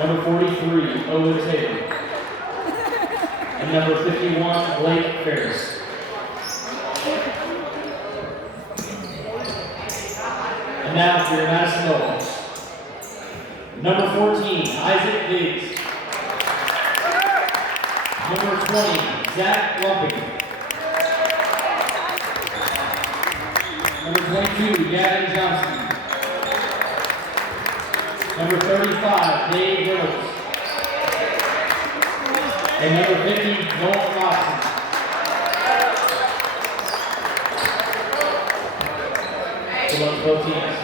Number 43, Owen Taylor. And number 51, Blake Ferris. And now for your Madison Mohawks. Number 14, Isaac Biggs. Number 20, Zach Lumping. Number 22, Gavin Johnson. Number 35, Dave Reynolds. And number 50, Noel Watson. Good luck to both teams.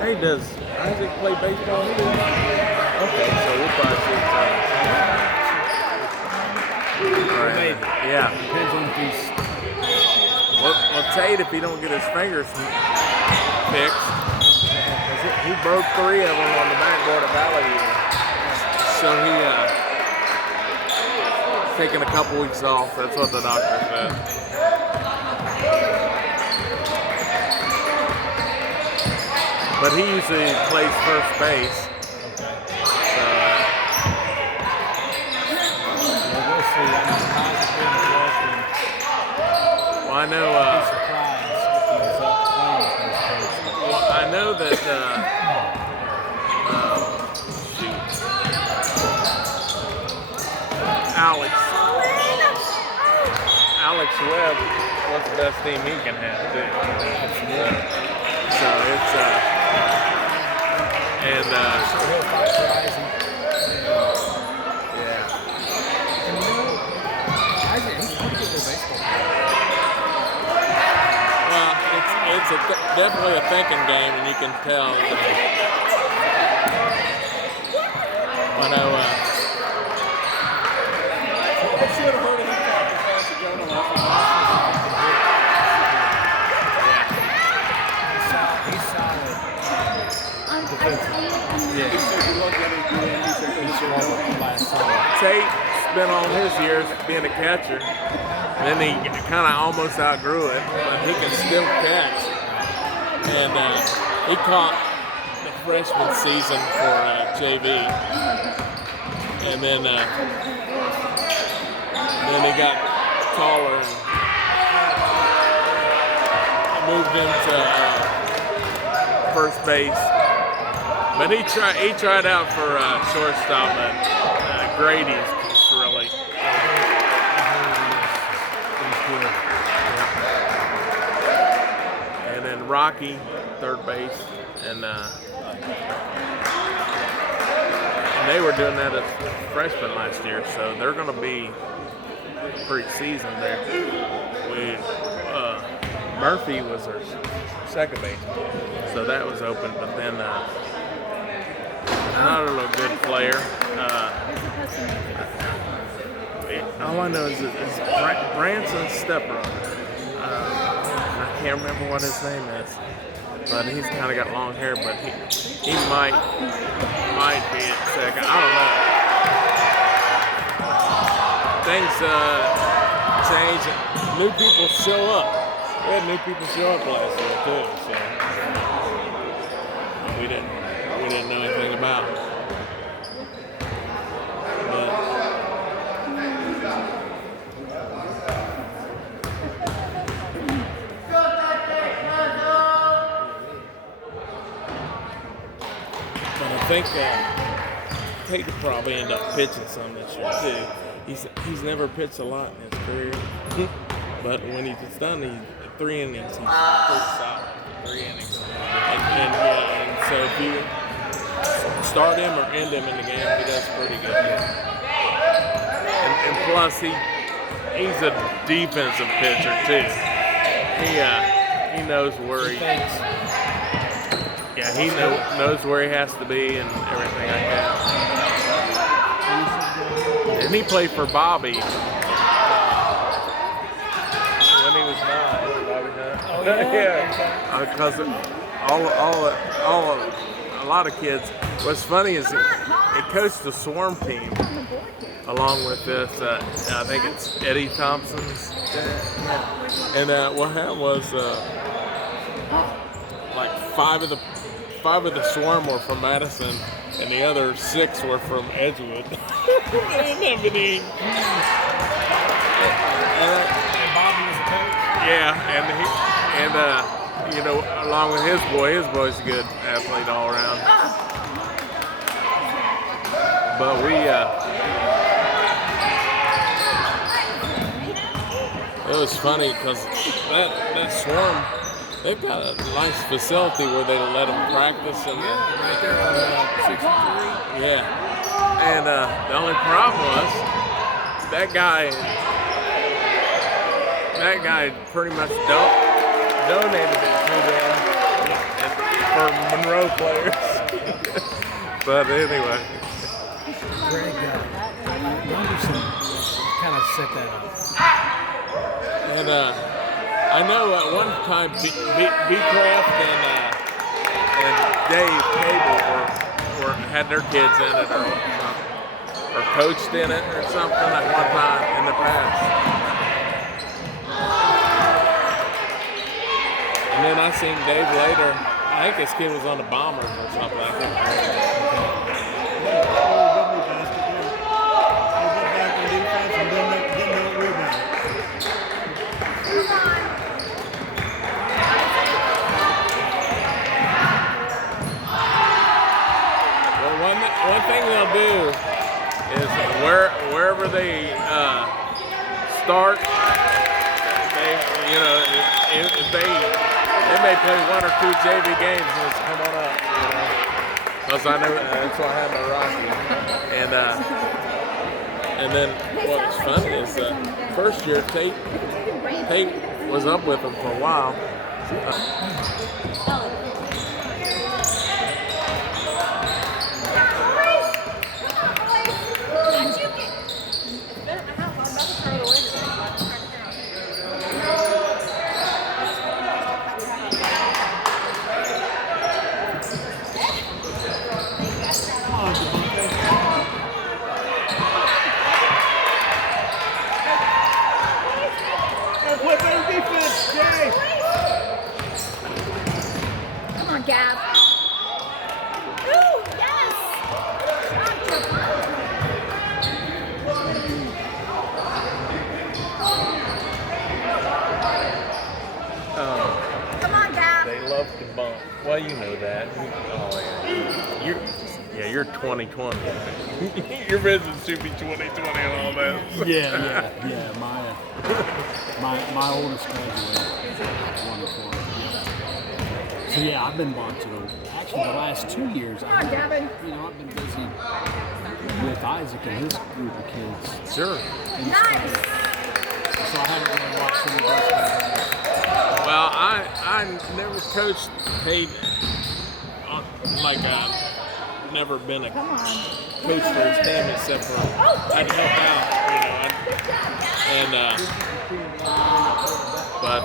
Hey, does Isaac play baseball too? Okay, so we'll probably see it. All right. Maybe. Yeah. Depends on if he's. Well, Tate, if he don't get his fingers fixed, he broke 3 of them on the backboard at Valley View. So he taking a couple weeks off. That's what the doctor said. But he usually plays first base. Okay. So, We'll see. I mean, Isaac being a freshman, well, I know. I'd be surprised if he was up playing first base. Well, I know that. Shoot. Alex Webb was the best team he can have too. So it's and So he'll fight for Isaac. yeah. And you know, Isaac, he's pretty good at baseball. Well, it's definitely a thinking game, and you can tell. I know. I should have heard him talk to Francis Journal. He's solid defensively. Yeah. He struggled last summer. Tate's been on his years being a catcher. Then he kind of almost outgrew it, but he can still catch. And he caught the freshman season for JV. And then he got taller and moved into first base. But he tried out for shortstop at Grady's really. And then Rocky, third base, and they were doing that as freshmen last year, so they're going to be pretty seasoned there. Murphy was our second base, so that was open, but then another good player. All I know is it's Branson's stepbrother. I can't remember what his name is, but he's kind of got long hair. But he might be at second. I don't know. Things change. New people show up. We had new people show up last year too, so we didn't know anything about it. I think Tate could probably end up pitching some this year too. He's never pitched a lot in his career, but when he's done, 3 innings, he's pretty solid. 3 innings, and so if you start him or end him in the game, he does pretty good. And plus, he's a defensive pitcher too. He knows where he knows where he has to be and everything like that. And he played for Bobby when he was 9. Bobby Hunt. Oh, yeah? Yeah. Because a lot of kids. What's funny is he coached the Swarm team along with this. I think it's Eddie Thompson's dad. And what happened was like five of the Swarm were from Madison, and the other 6 were from Edgewood. And Bobby was a coach. Yeah, and you know, along with his boy's a good athlete all around. But it was funny because that Swarm, they've got a nice facility where they let them practice and Right there on 63. yeah. And the only problem was that guy pretty much donated it to them for Monroe players. But anyway. Greg Anderson kind of set that up. And I know at one time B-Craft and Dave Cable had their kids in it or coached in it or something at one time in the past. And then I seen Dave later. I think his kid was on the Bombers or something. I think. Well, one thing they'll do is wherever they start, if they may play 1 or 2 JV games and just come on up, because I know that's what happened to Rocky. And then what's funny is first year Tate was up with him for a while. Come on, Gav. Ooh, yes! Come on, Gav. They love to bump. Well, you know that. Oh, yeah. You're 2020. Your business should be 2020 and all that. Yeah. My oldest graduated 2020. So yeah, I've been boxing. Actually, the last 2 years, Come on, Gavin. I've been busy with Isaac and his group of kids. Sure. Nice. So I haven't really watched any baseball. Well, I never coached Tate. Never been a coach for his team except for I'd help out, but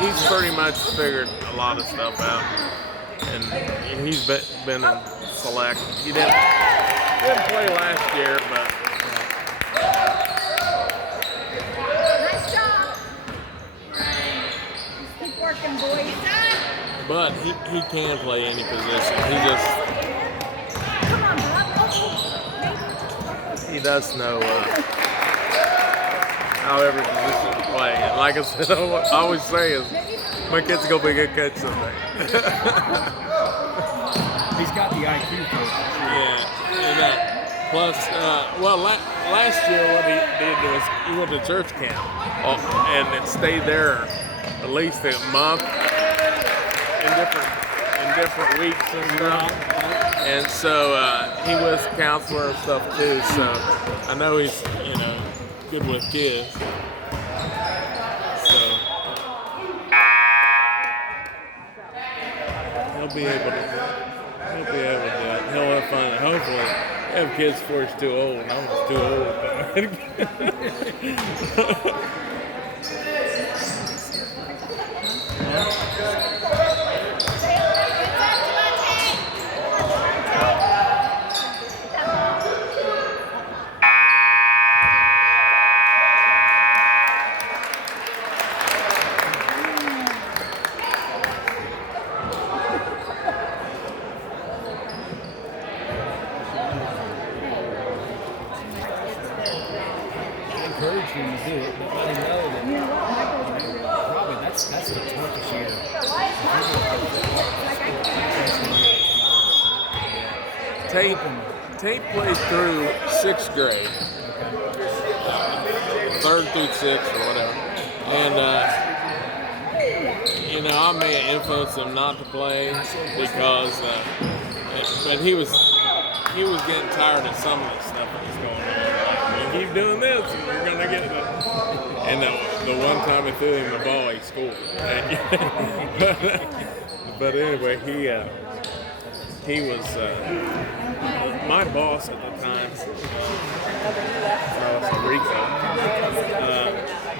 he's pretty much figured a lot of stuff out, and he's been in select. He didn't play last year, but Nice job. Keep working, boys. but he can play any position. Come on, Bob. He does know how every position to play. And like I said, I always say is my kid's gonna be a good coach someday. He's got the IQ coach. Yeah, and plus, last year what he did was he went to church camp and it stayed there at least a month in different weeks and stuff. And so he was a counselor and stuff too. So I know he's good with kids. So he'll be able to do it. He'll have fun. Hopefully, have kids before he's too old. I'm just too old. this year. Tate played through 6th grade, 3rd through 6th or whatever, and I may have influenced him not to play because, but he was getting tired of some of the stuff that was going on. Like, you keep doing this, and you're gonna get it. And the one time I threw him the ball, he scored. But anyway, he was my boss at the time. Rico.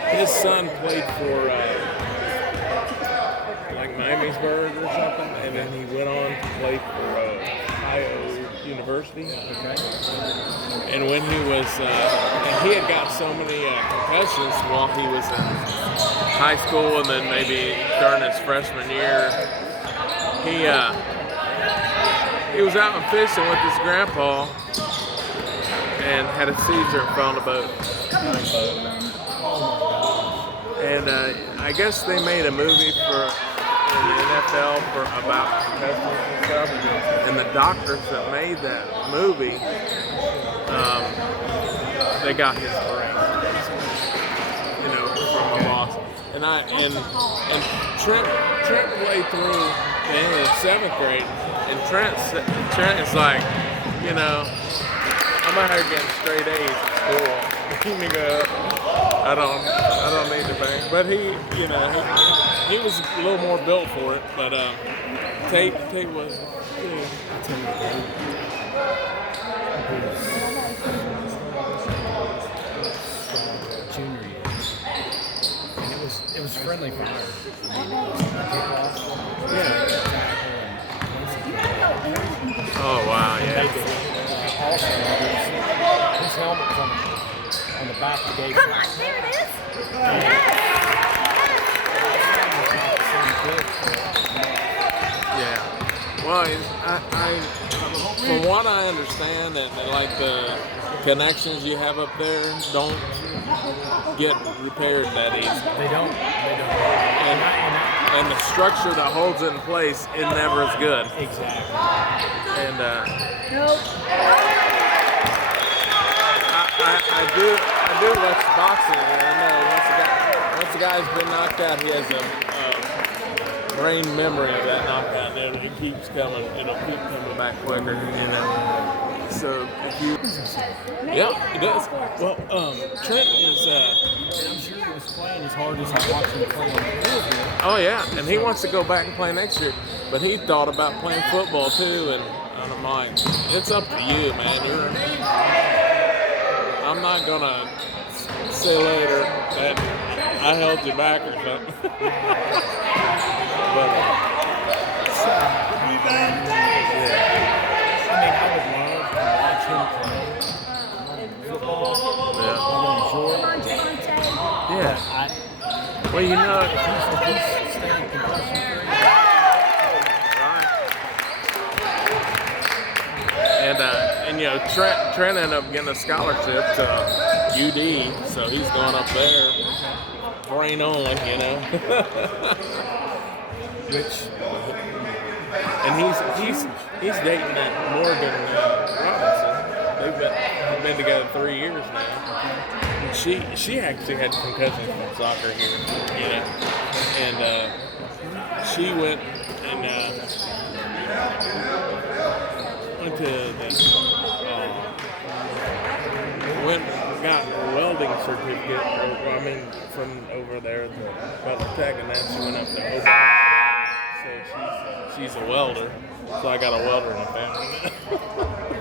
His son played for like Miamisburg or something, and then he went on to play for Ohio University. Okay. And when he was, and he had got so many concussions while he was in high school, and then maybe during his freshman year, he was out fishing with his grandpa and had a seizure and fell on the boat. And I guess they made a movie in the NFL about concussions and stuff. And the doctors that made that movie, they got his brain, from a loss. And Trent played through the end of the 7th grade, and Trent is like, I'm out here getting straight A's at school. I don't need to bang. But he was a little more built for it. But Tate was. Junior year, and it was friendly fire. Yeah. Oh wow, yeah. Also, his helmet was on the back of the gate. Come on, there it is. Yes. Yeah. Well, from what I understand, that like the connections you have up there don't get repaired that easy. They don't. And the structure that holds it in place, it never is good. Exactly. And Nope. I do watch boxing, and I know once a guy's been knocked out, he has a brain memory of that knockout, and it keeps coming. It'll keep coming back quicker, So if you, yeah, it does. Well, Trent is. And I'm sure he was playing as hard as I watched him play on the field. Oh yeah, and he wants to go back and play next year, but he thought about playing football too, and I'm like, it's up to you, man. I'm not gonna say later that I held you back or something. But I mean, I would love to watch him play football. yeah, I would enjoy Come on, it. Javante. yeah. Well, If he's staying concussion free. Right. And Trent ended up getting a scholarship to UD, so he's going up there, brain only, And he's dating that Morgan Robinson. They've been together 3 years now. And she actually had concussions from soccer here, and she went and went to got a welding certificate. From over there at Butler Tech, and then she went up to Hobart. So she's a welder. So I got a welder in the family.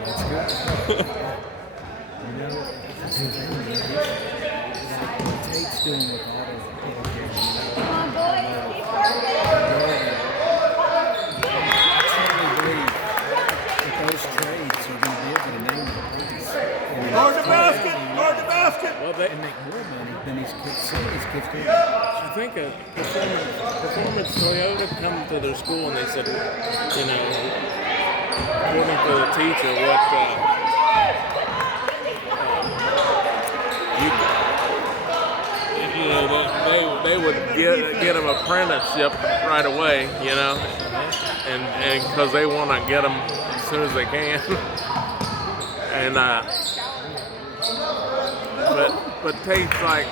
That's good. Tate's doing with all those people here. Come on, boys. Keep working. I truly believe that those trades are going to be able to name the place. Guard the basket! Guard the basket! Well, And make more money than some of these kids do. I think a Performance Toyota come to their school and they said, according to the teacher, they would get them apprenticeship right away, you know, and because they want to get them as soon as they can. And but Tate's like,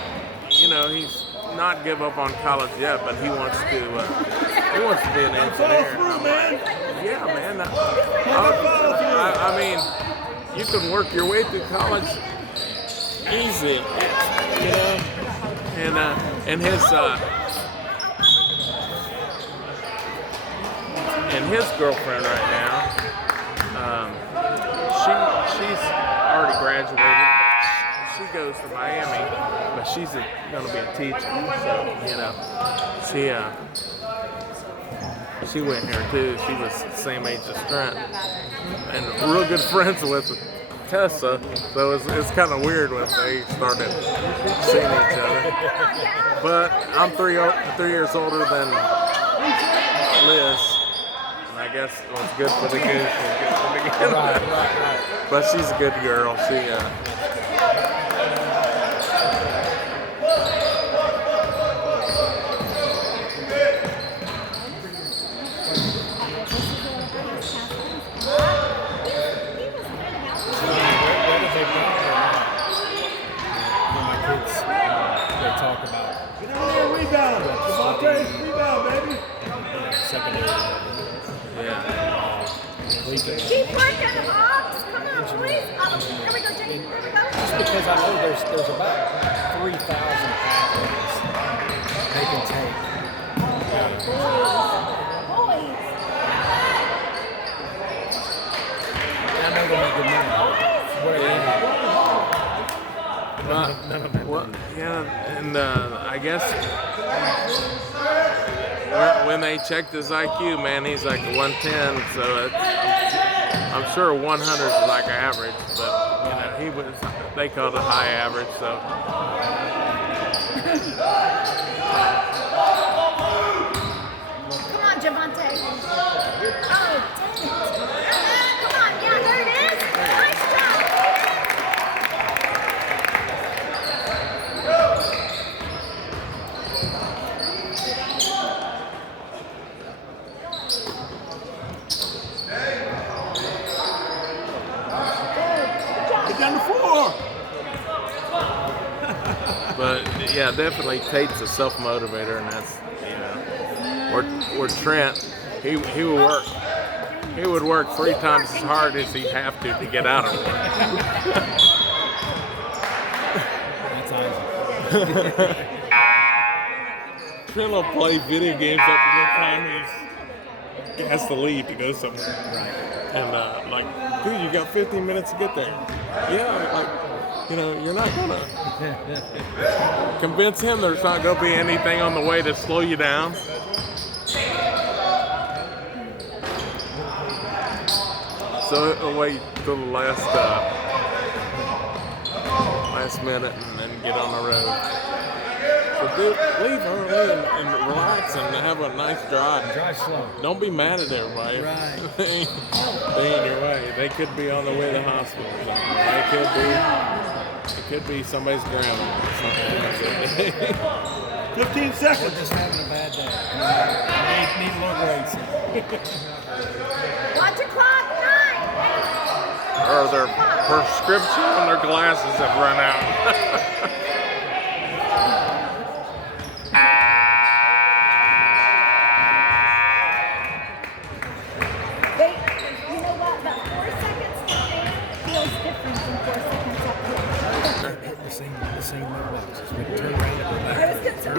you know, he's not give up on college yet, but he wants to be an engineer. Yeah, man. I mean, you can work your way through college easy, you know. And his girlfriend right now, she's already graduated. She goes to Miami, but she's going to be a teacher. So, you know, she went here too. She was the same age as Trent, and real good friends with Tessa. So it's kind of weird when they started seeing each other. But I'm 3 years older than Liz, and I guess what's good for the goose is good for the gander. Right. But she's a good girl. Rebound, baby. Secondary level. Yeah. Keep working, Hawks. Come on, please. Oh, here we go, Jenny. Here we go. Just because I know there's about 3,000 athletes they can take. Boys. I know they make good money. Where they Well, yeah, and I guess when they checked his IQ, man, he's like 110. So I'm sure 100 is like average, but you know, they called it high average. So Come on, Javante. Oh, dang it. Come on, yeah, there it is. Nice job. Get down to 4. but yeah, definitely Tate's a self-motivator, and that's, you know, or Trent, he would work 3 times as hard as he'd have to get out of work. That's Isaac. Trent will play video games up to the time he has to leave to go somewhere. And like, dude, you got 15 minutes to get there. Yeah, like, you know, you're not gonna convince him there's not gonna be anything on the way to slow you down. So he'll wait till the last minute and then get on the road. So dude, leave early and relax and have a nice drive. Drive slow. Don't be mad at everybody. Right. They ain't your way. They could be on the way to the hospital or something. It could be somebody's grandma or something. 15 We're seconds. just having a bad day. Need a little grace. Watch your clock. 9. Or their prescription on their glasses have run out. You know what? That 4 seconds feels different than 4 seconds up here. Hit the same mailboxes. We turn around and go I back. was going to say,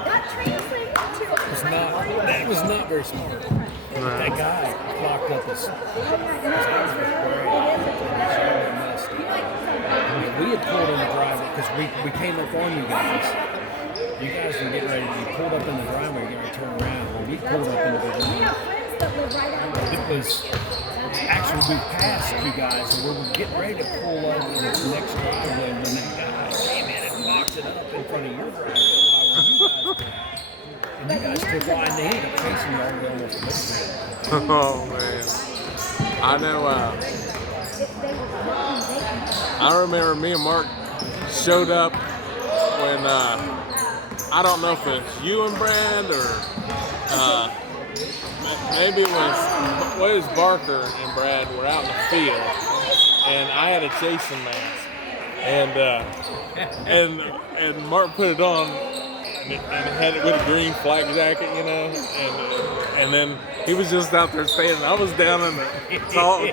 that translates to That was not very smart. That guy locked up his eyes were we had pulled in the driveway because we came up on you guys. You guys were getting ready. You pulled up in the driveway, getting ready to turn around. When we pulled up into the We driveway, have friends that live right out there. it was actually we passed you guys, and we were getting ready to pull over in the next driveway when that guy came in and locked it up in front of your driveway. And you guys took wide and they ended up chasing you all the way almost to Michigan. Oh man, I know. I remember me and Mark showed up when I don't know if it's you and Brad or maybe it was Barker and Brad were out in the field, and I had a chasing mask, and Mark put it on, and had it with a green flak jacket, you know, and then he was just out there standing. I was down in the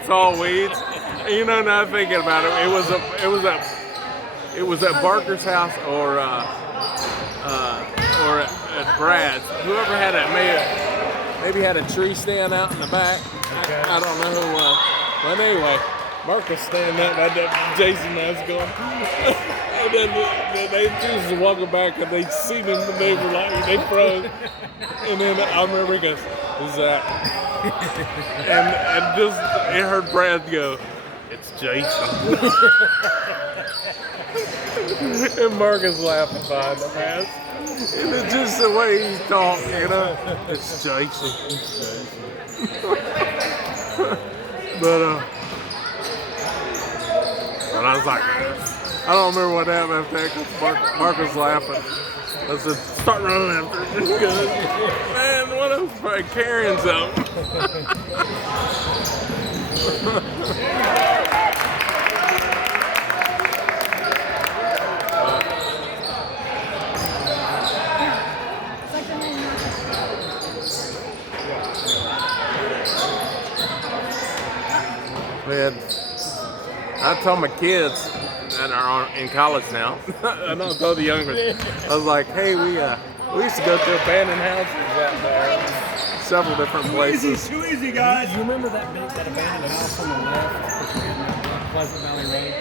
tall weeds, and, you know. Now thinking about it, it was at Barker's house or at Brad's. Whoever had it maybe had a tree stand out in the back. I don't know who was. But anyway, Mark was standing up, and I had Jason mask going. And then they just walking back, and they seen him maneuver like they froze. And then I remember he goes, "Who's that?" and just it heard Brad go, "It's Jason." And Marcus laughing behind the mask. And it's just the way he talked, you know. It's Jason. But I was like, I don't remember what happened after that because Mark was laughing. I said, start running after it. Because, man, one of them's probably carrying something. I told my kids that are in college now. I don't tell the younger. I was like, hey, we used to go to abandoned houses out there, several different places. Too easy, guys. You remember that abandoned house on the left, Pleasant Valley Road?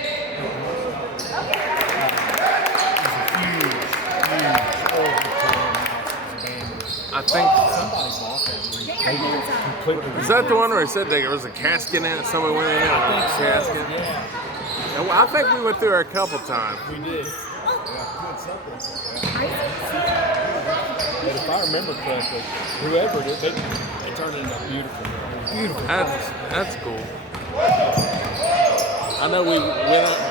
I think. Is that the one where I said there was a casket in it? Somebody went in there and a casket? Yeah. And I think we went through there a couple times. We did. But if I remember correctly, whoever did, they turned it into a beautiful. That's cool. I know we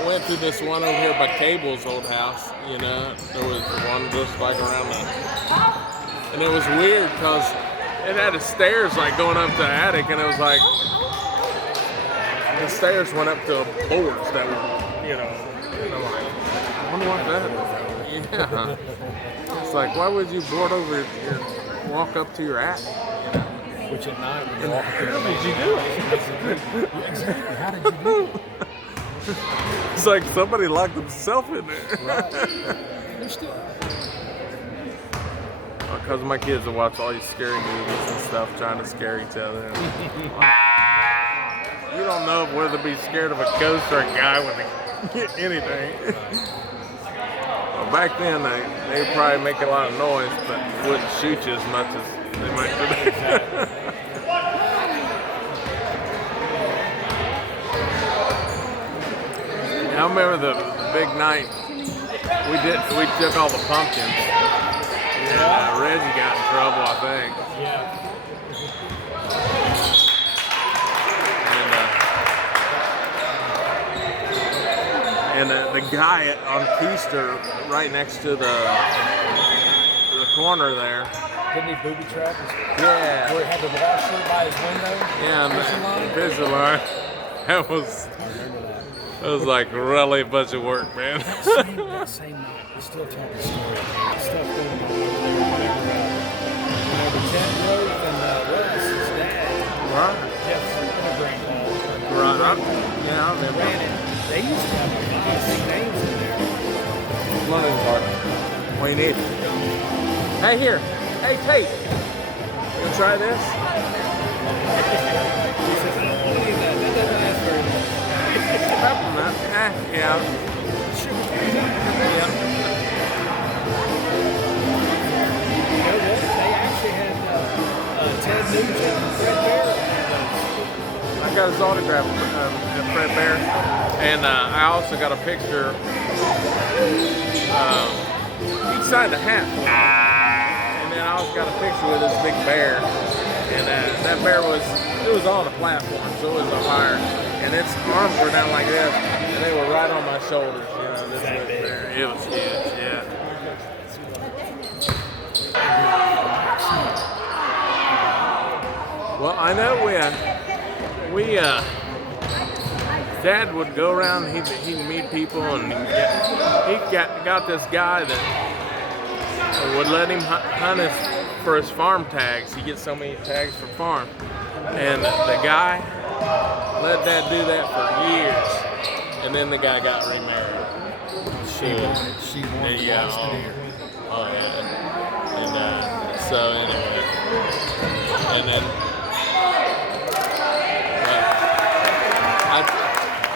went through this one over here by Cable's old house. You know, there was one just like around the, and it was weird because it had the stairs like going up to the attic, and it was like the stairs went up to boards that were, you know. And I'm like, I wonder what that is. Yeah. It's like, why would you board over walk up to your attic? Which at night when you're walking through the How did you do it? Exactly. How did you do it? It's like somebody locked themselves in there. Because my kids will watch all these scary movies and stuff, trying to scare each other. You don't know whether to be scared of a ghost or a guy with anything. Well, back then, they'd probably make a lot of noise, but wouldn't shoot you as much as they might today. I remember the big night. We took all the pumpkins. Yeah, Reggie got in trouble, I think. Yeah. And the guy on Keister, right next to the corner there. Didn't he booby trap us? Yeah. Where he had the washer by his window? Yeah, Fishing line? Fishing line. That was like really a bunch of work, man. That same night, we still telling the story. Stuff going on over there. Whenever Ted Rose and Wes, his dad, Right. Jeff's grandpa, Right. Yeah, I remember. ran it. They used to have like big names in there. What do you need? Hey, here. Hey, Tate. You try this? He says, I don't want any of that. That doesn't last very long. Peppermint. Yeah. Yeah. You know what? They actually had Ted Nugent and Fred Bear. I got his autograph, Fred Bear, and I also got a picture. He signed a hat, and then I also got a picture with this big bear, and that bear was on a platform, so it was a higher, and its arms were down like this, and they were right on my shoulders. You know, this was there. It was huge, yeah. Well, I know Dad would go around. He'd meet people, and he got this guy that would let him hunt for his farm tags. He gets so many tags for farm, and the guy let Dad do that for years, and then the guy got remarried. She wanted to watch the deer. Oh yeah. And so anyway, and then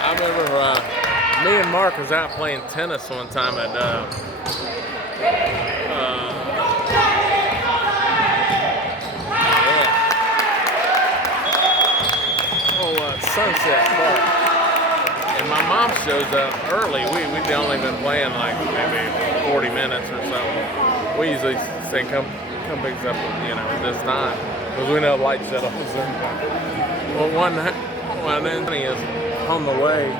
I remember me and Mark was out playing tennis one time at Sunset Park. And my mom shows up early. We'd only been playing like maybe 40 minutes or something. We usually say come pick us up, at this time, because we know light set off. Well, one then is on the way.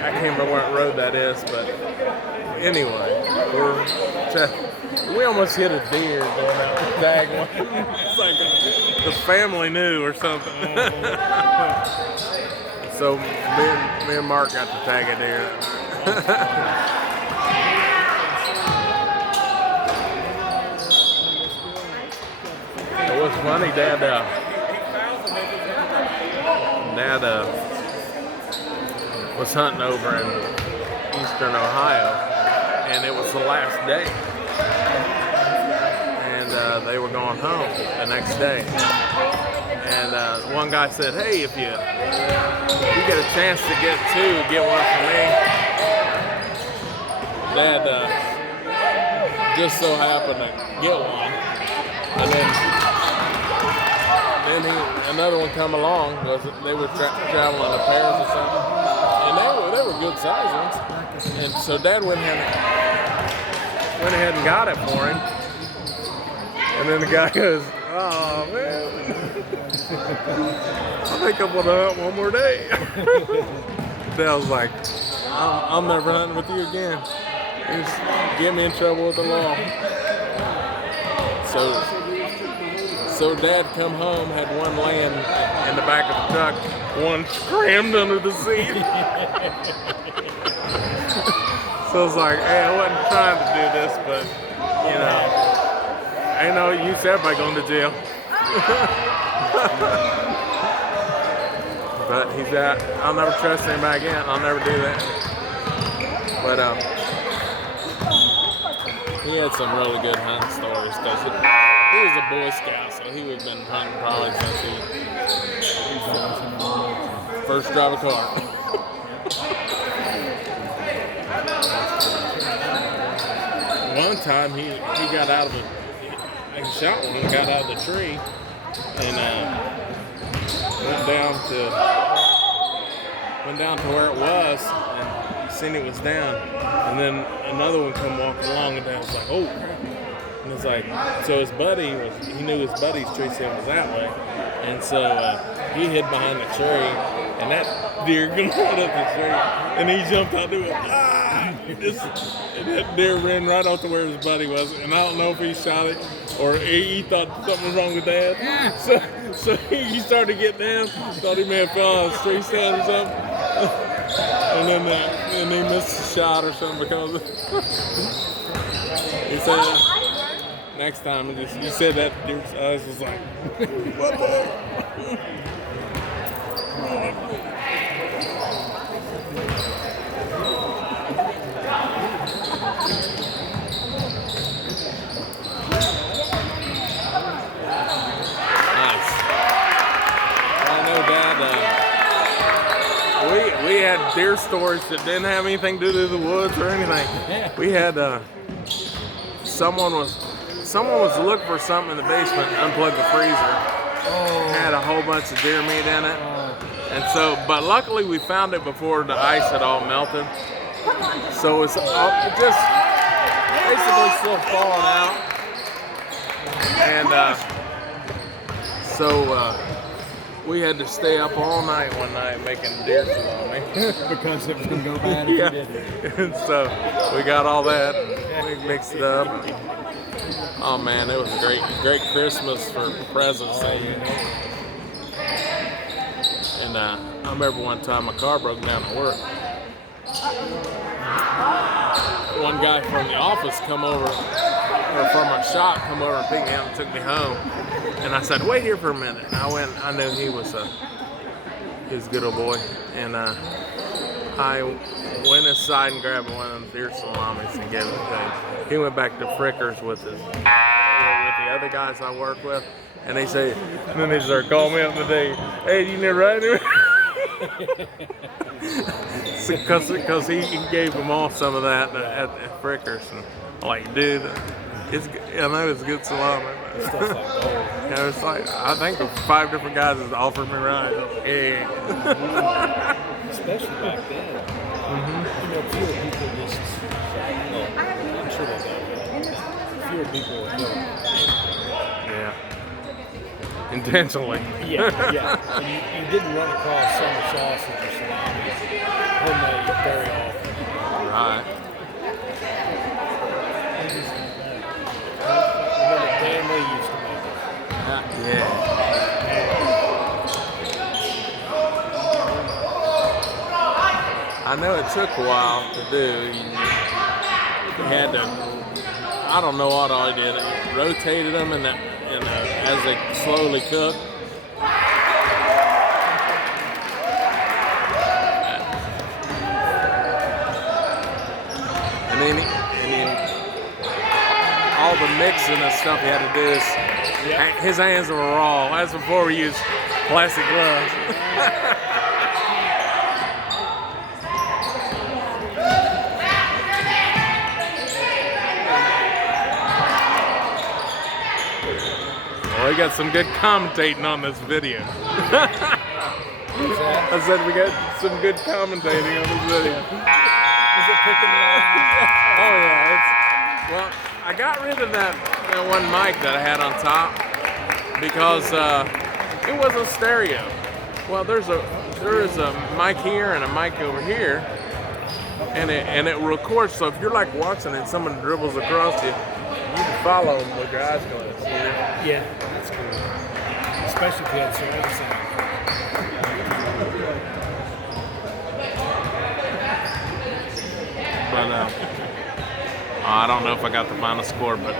I can't remember what road that is, but anyway, we almost hit a deer going out the tag one. It's like the family knew or something. So me and Mark got to tag a deer. It was funny, Dad was hunting over in eastern Ohio, and it was the last day. And they were going home the next day. And one guy said, "Hey, if you get a chance to get one for me." Dad just so happened to get one. And then another one come along, because they were traveling in pairs or something. And they were good sized ones. And so Dad went ahead and got it for him. And then the guy goes, "Oh man, I think I'm gonna hunt one more day." Dad was like, "I'm never hunting with you again. You just get me in trouble with the law." So Dad come home, had one laying in the back of the truck, one crammed under the seat. So it's like, hey, I wasn't trying to do this, but ain't no use everybody going to jail. But he's out. I'll never trust anybody again. I'll never do that. But he had some really good hunting stories, because he was a Boy Scout, so he had been hunting probably since he first drive a car. One time he got out of he shot one, got out of the tree, and went down to where it was, and seen it was down, and then another one come walking along, and Dad was like, "Oh." And it's like, so his buddy he knew his buddy's tree stand was that way, and so he hid behind the tree, and that deer went up the tree, and he jumped out to it. And that deer ran right out to where his buddy was, and I don't know if he shot it or he thought something was wrong with Dad. So he started to get down, thought he may have fell on a tree stand or something, and then he missed a shot or something because he said. Next time, you said that deer's eyes was like, what the? Nice. I know, Dad, we had deer stories that didn't have anything to do with the woods or anything. We had, someone was looking for something in the basement, unplugged the freezer, had a whole bunch of deer meat in it, and so, but luckily we found it before the ice had all melted, so it's just basically still falling out, and so We had to stay up all night one night making deer salami. Because it was going to go bad if Yeah. you didn't. And so we got all that and we mixed it up. Oh man, it was a great Christmas for presents. And I remember one time my car broke down at work. One guy from the office come over, or from our shop, come over and picked me up and took me home. And I said, wait here for a minute. And I went, I knew he was a good old boy. And I went inside and grabbed one of them deer salamis and gave it to him. He went back to Frickers with the other guys I work with. And they say, and then they started calling me up in the day, hey, you never ride him? Because he gave them all some of that at Frickers. And I'm like, dude, I know it's good salami. Yeah, it's like, I think 5 different guys has offered me rides. Yeah. Especially back then. You know, fewer people just, I'm sure they do. Fewer people would do it. Yeah. Intentionally. Yeah. And you didn't run across summer sausage or salami homemade very often. Right. Remember Dan Lee used to make it. Yeah. I know it took a while to do. You had to, I don't know what I did. Rotated them as they slowly cooked. And then all the mixing and stuff he had to do is, his hands were raw. That's before we used plastic gloves. Well, we got some good commentating on this video. I said we got some good commentating on this video. Is it picking it up? Oh yeah. Well, I got rid of that one mic that I had on top because it wasn't stereo. Well, there is a mic here and a mic over here, and it records. So if you're like watching and someone dribbles across you, you can follow them with your eyes closed. Yeah, that's cool. Especially if you had surround sound. But I don't know if I got the final score, but